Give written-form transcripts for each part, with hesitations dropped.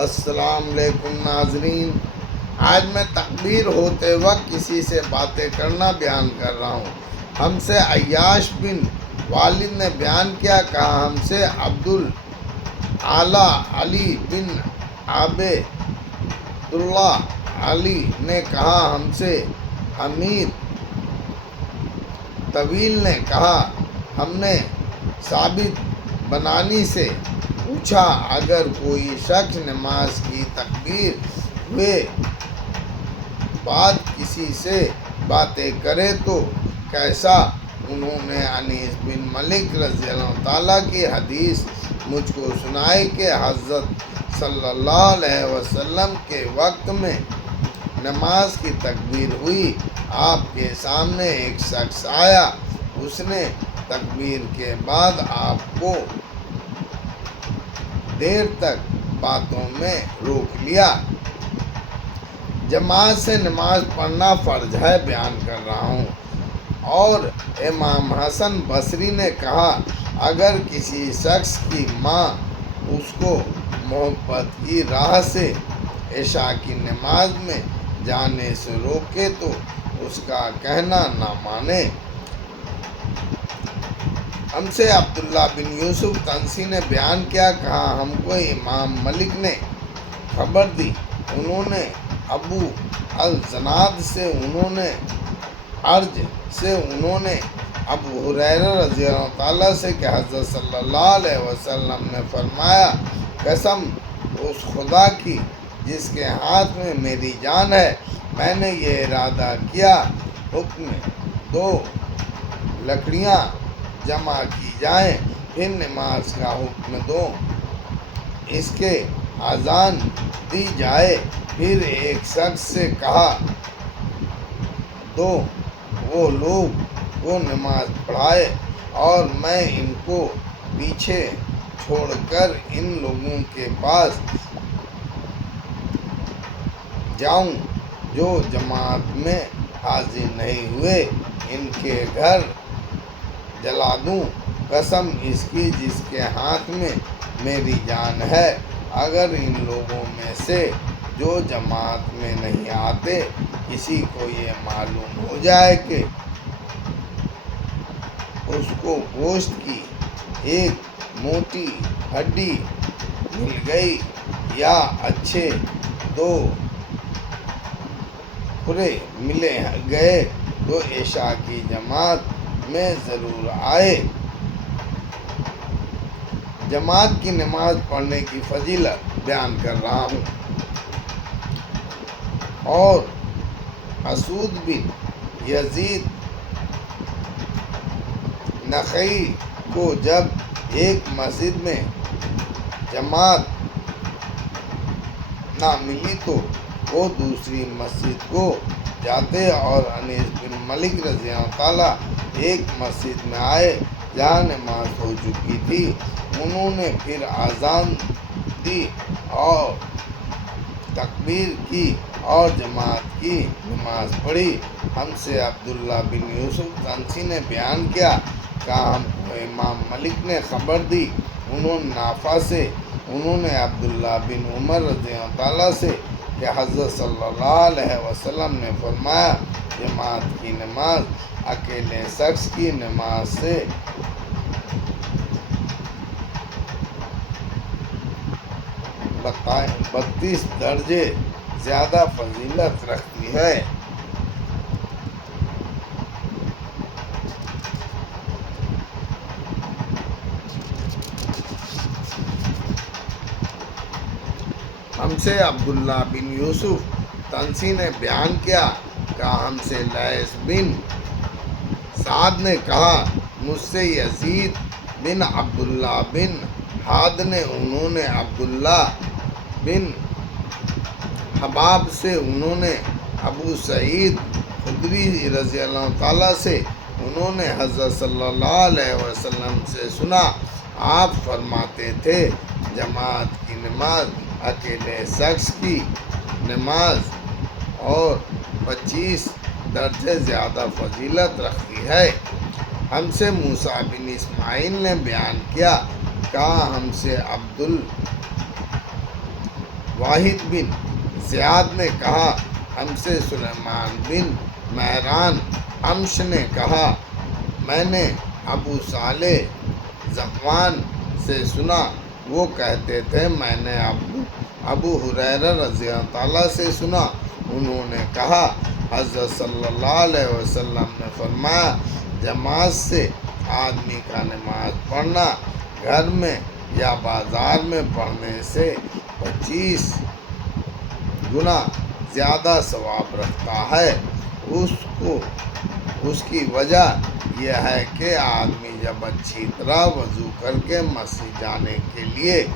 السلام علیکم ناظرین، آج میں تکبیر ہوتے وقت کسی سے باتیں کرنا بیان کر رہا ہوں۔ ہم سے عیاش بن والد نے بیان کیا، کہا ہم سے عبدالعلی علی بن عبیداللہ علی نے کہا، ہم سے حمید طویل نے کہا، ہم نے ثابت بنانی سے پوچھا، اگر کوئی شخص نماز کی تکبیر ہوئے بعد کسی سے باتیں کرے تو کیسا؟ انہوں نے انیس بن مالک رضی اللہ تعالیٰ کی حدیث مجھ کو سنائی کہ حضرت صلی اللہ علیہ وسلم کے وقت میں نماز کی تکبیر ہوئی، آپ کے سامنے ایک شخص آیا، اس نے تکبیر کے بعد آپ کو دیر تک باتوں میں روک لیا۔ جماعت سے نماز پڑھنا فرض ہے، بیان کر رہا ہوں۔ اور امام حسن بصری نے کہا، اگر کسی شخص کی ماں اس کو محبت کی راہ سے عشاء کی نماز میں جانے سے روکے تو اس کا کہنا نہ مانے۔ ہم سے عبداللہ بن یوسف تنسی نے بیان کیا، کہا ہم کو امام مالک نے خبر دی، انہوں نے ابو الزناد سے، انہوں نے ارج سے، انہوں نے ابو ہریرہ رضی اللہ تعالیٰ سے کہ حضرت صلی اللہ علیہ وسلم نے فرمایا، قسم اس خدا کی جس کے ہاتھ میں میری جان ہے، میں نے یہ ارادہ کیا، حکم دو لکڑیاں جمع کی جائیں، پھر نماز کا حکم دو، اس کے اذان دی جائے، پھر ایک شخص سے کہا دو وہ لوگ کو نماز پڑھائے، اور میں ان کو پیچھے چھوڑ کر ان لوگوں کے پاس جاؤں جو جماعت میں حاضر نہیں ہوئے، ان کے گھر جلا دوں، قسم اس کی جس کے ہاتھ میں میری جان ہے، اگر ان لوگوں میں سے جو جماعت میں نہیں آتے کسی کو یہ معلوم ہو جائے کہ اس کو گوشت کی ایک موٹی ہڈی مل گئی یا اچھے دو ٹکڑے مل گئے تو عشاء کی جماعت میں ضرور آئے۔ جماعت کی نماز پڑھنے کی فضیلت بیان کر رہا ہوں۔ اور اسود بن یزید نخعی کو جب ایک مسجد میں جماعت نہ ملی تو وہ دوسری مسجد کو جاتے، اور انیس بن مالک رضی اللہ تعالیٰ ایک مسجد میں آئے جہاں نماز ہو چکی تھی، انہوں نے پھر اذان دی اور تکبیر کی اور جماعت کی نماز پڑھی۔ ہم سے عبداللہ بن یوسف تنسی نے بیان کیا، کہا ہم کو امام مالک نے خبر دی، انہوں نے نافع سے، انہوں نے عبداللہ بن عمر رضی اللہ تعالیٰ سے کہ حضرت صلی اللہ علیہ وسلم نے فرمایا، جماعت کی نماز اکیلے شخص کی نماز سے 32 درجے زیادہ فضیلت رکھتی ہے۔ ہم سے عبداللہ بن یوسف تنسی نے بیان کیا، کہا ہم سے لیث بن سعد نے کہا، مجھ سے یزید بن عبداللہ بن حاد نے، انہوں نے عبداللہ بن حباب سے، انہوں نے ابو سعید خدری رضی اللہ تعالیٰ سے، انہوں نے حضرت صلی اللہ علیہ وسلم سے سنا، آپ فرماتے تھے، جماعت کی نماز اکیلے شخص کی نماز اور 25 درجے زیادہ فضیلت رکھتی ہے۔ ہم سے موسیٰ بن اسماعیل نے بیان کیا، کہا ہم سے واحد بن زیاد نے کہا ہم سے سلیمان بن مہران امش نے کہا میں نے ابو صالح ذکوان سے سنا وہ کہتے تھے میں نے ابو ہریرہ رضی اللہ تعالیٰ سے سنا انہوں نے کہا حضرت صلی اللہ علیہ وسلم نے فرمایا جماعت سے آدمی کا نماز پڑھنا گھر میں یا بازار میں پڑھنے سے 25 گنا زیادہ ثواب رکھتا ہے۔ اس کی وجہ یہ ہے کہ آدمی جب اچھی طرح وضو کر کے مسجد جانے کے لیے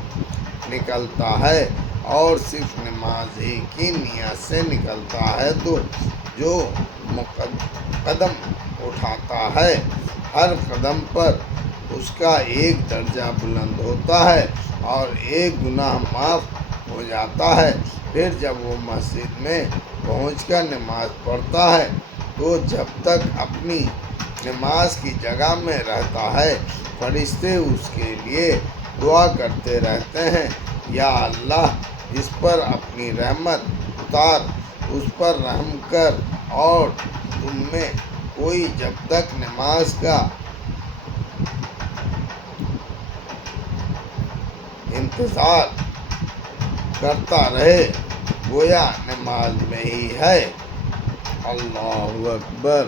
نکلتا ہے اور صرف نماز ہی کی نیت سے نکلتا ہے تو جو قدم اٹھاتا ہے ہر قدم پر اس کا ایک درجہ بلند ہوتا ہے اور ایک گناہ معاف ہو جاتا ہے۔ پھر جب وہ مسجد میں پہنچ کر نماز پڑھتا ہے تو جب تک اپنی نماز کی جگہ میں رہتا ہے فرشتے اس کے لیے دعا کرتے رہتے ہیں یا اللہ اس پر اپنی رحمت اتار، اس پر رحم کر، اور تم میں کوئی جب تک نماز کا انتظار کرتا رہے گویا نماز میں ہی ہے۔ اللہ اکبر۔